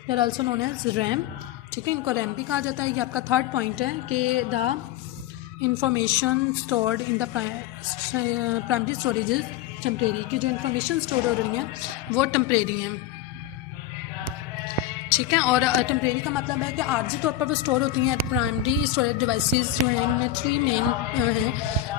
They are also known as RAM. ठीक है, इनको रैम भी कहा जाता है। ये आपका थर्ड पॉइंट है कि the information stored in the primary storage is temporary, कि जो इन्फॉर्मेशन स्टोर हो रही हैं वो टेम्परेरी हैं। ठीक है, और टेम्परेरी का मतलब है कि आर्जी तौर पर वो स्टोर होती हैं। प्राइमरी स्टोरेज डिवाइसेस जो हैं इनमें थ्री मेन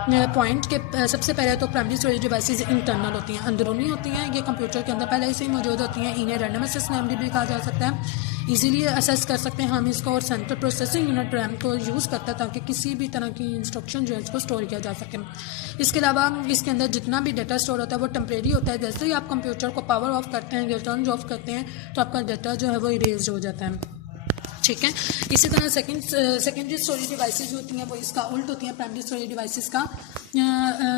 हैं पॉइंट के। सबसे पहले तो प्राइमरी स्टोरेज डिवाइसेस इंटरनल होती हैं, अंदरूनी होती हैं। ये कंप्यूटर के अंदर पहले से ही मौजूद होती हैं। इन्हें रैंडम एक्सेस मेमोरी भी कहा जा सकता है। इजीली असेस कर सकते हैं हम इसको, और सेंट्रल प्रोसेसिंग यूनिट रैम को यूज़ करता है ताकि किसी भी तरह की इंस्ट्रक्शन जो है इसको स्टोर किया जा सके। इसके अलावा इसके अंदर जितना भी डाटा स्टोर होता है वो टेम्परेरी होता है। जैसे ही आप कंप्यूटर को पावर ऑफ करते हैं या टर्न ऑफ करते हैं तो आपका डाटा जो है वो इरेज हो जाता है। ठीक है, इसी तरह सेकेंडरी स्टोरेज डिवाइसेस होती हैं वो इसका उल्ट होती हैं प्राइमरी स्टोरेज डिवाइसेस का।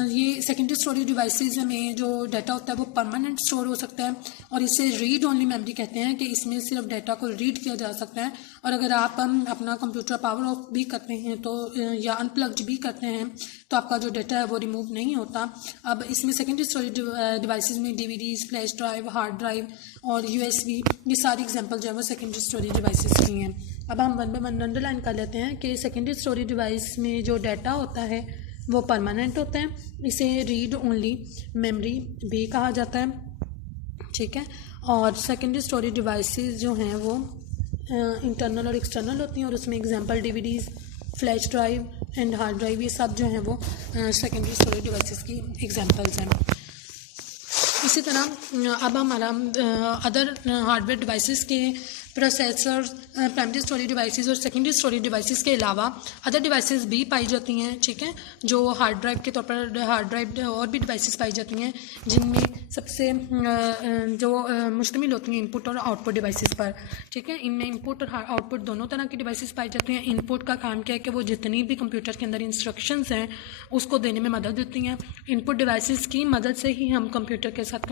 ये सेकेंडरी स्टोरेज डिवाइसेस में जो डाटा होता है वो परमानेंट स्टोर हो सकता है, और इसे रीड ओनली मेमोरी कहते हैं कि इसमें सिर्फ डाटा को रीड किया जा सकता है। और अगर आप अपना कंप्यूटर पावर ऑफ भी करते हैं तो या अनप्लग्ड भी करते हैं तो आपका जो डाटा है वो रिमूव नहीं होता। अब इसमें सेकेंडरी स्टोरेज डिवाइसेस में DVDs, flash drive, hard drive और यूएसबी, ये सारी एग्जांपल जो है वो सेकेंडरी स्टोरेज डिवाइसेस की हैं। अब हम वन बाय वन अंडरलाइन कर लेते हैं कि सेकेंडरी स्टोरेज डिवाइस में जो डाटा होता है वो परमानेंट होता है। इसे रीड ओनली मेमोरी भी कहा जाता है। ठीक है, और सेकेंडरी स्टोरेज डिवाइसेस जो हैं वो इंटरनल और एक्सटर्नल होती हैं, और उसमें example DVDs, flash drive and hard drive, ये सब जो हैं वो सेकेंडरी स्टोरेज डिवाइसेस की एग्जांपल्स हैं। इसी तरह अब हमारा अदर हार्डवेयर डिवाइसेस के प्रोसेसर, प्राइमरी स्टोरेज डिवाइसेस और सेकेंडरी स्टोरेज डिवाइसेस के अलावा अदर डिवाइसेस भी पाई जाती हैं। ठीक है, जो हार्ड ड्राइव के तौर पर हार्ड ड्राइव और भी डिवाइसेस पाई जाती हैं जिनमें सबसे जो मुश्तमिल होती हैं इनपुट और आउटपुट डिवाइसेस पर। ठीक है, इनमें इनपुट और आउटपुट दोनों तरह की डिवाइसेस पाई जाती हैं। इनपुट का काम क्या है कि वो जितनी भी कंप्यूटर के अंदर इंस्ट्रक्शंस हैं उसको देने में मदद देती हैं। इनपुट डिवाइसेस की मदद से ही हम कंप्यूटर के साथ